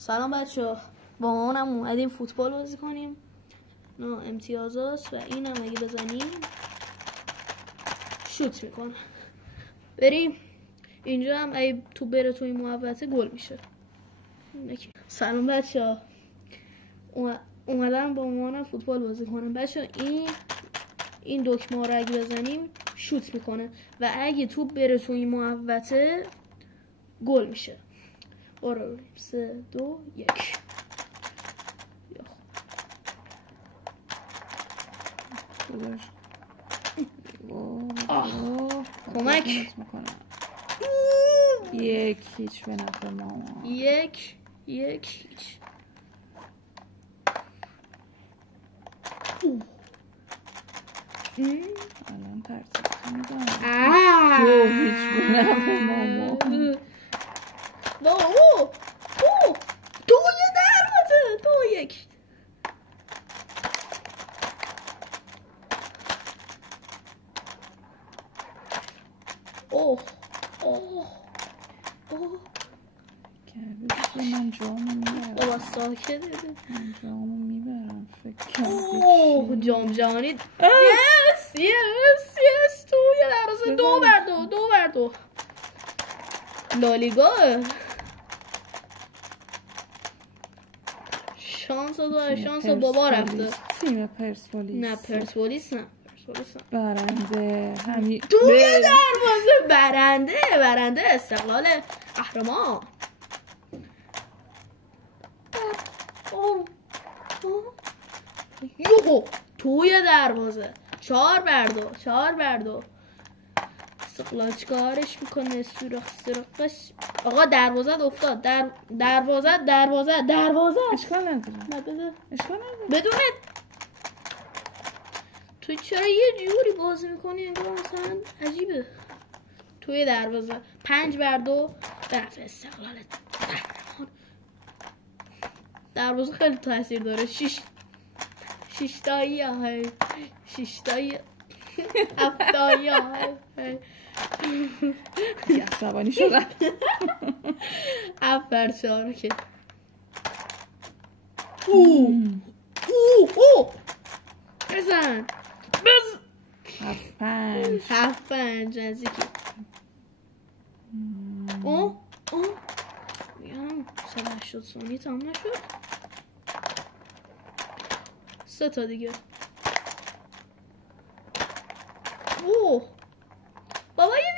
سلام بچه، با مامانم اومدیم فوتبال بازی کنیم. نه امتیازات و این هم اگه بزنیم شوت میکنه. بریم اینجا هم اگه تو بره تو این محوطه گل میشه. سلام بچه، اومدم با مامانم فوتبال بازی کنم. بچه این دکمه رو اگه بزنیم شوت میکنه و اگه توپ بره تو این محوطه گل میشه. برو 3 2 1. کمک. 1-0 به نفع مامان. 1-1. الان ترتیب میدم. 2-0 به نفع مامان. دو دروازه 2-1. که من جامو میبرم. بابا ساکت بده. من جامو میبرم فکر کنم. جام جهانی. یس تو یه دروازه 2-2 لالیگا. شانس بابا رفته. تیم پرسپولیس. نه پرسپولیس نه. برنده همین توی دروازه برنده استقلال قهرمان. یوهو توی دروازه 4-2 استقلال چیکارش میکنه؟ سوراخش. آقا دروازه افتاد. دروازه اشکال نداره. نه بده. اشکال نداره. بدونه تو چرا یه جوری بازی میکنی انگار مثلا عجیبه. توی دروازه 5-2 به نفع استقلال قهرمان. دروازه خیلی تاثیر داره. 6 تایی های 6 تایی 7 تایی های یه عصبانی شدم. 7-4 که بزن 7-5 نزدیکی. میگم 180 ثانیه تمام نشد. 3 تا دیگه. بابا یه